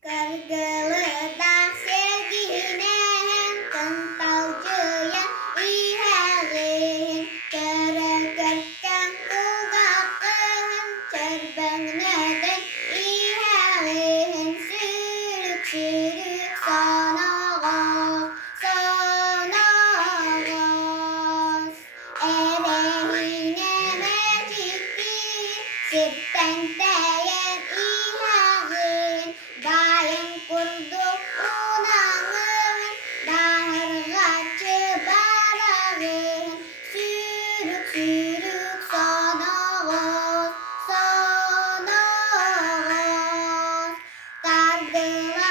Kergeletak silgihinen kental jeyan ihalin ceregerkan kugaken cerbang neten ihalin siruk-siruk sonogos sonogos erehine mejiki sirteng-teyen ihalin Dayang kurdu unangan dahar gace barangan siruk-siruk sonogos sonogos kardela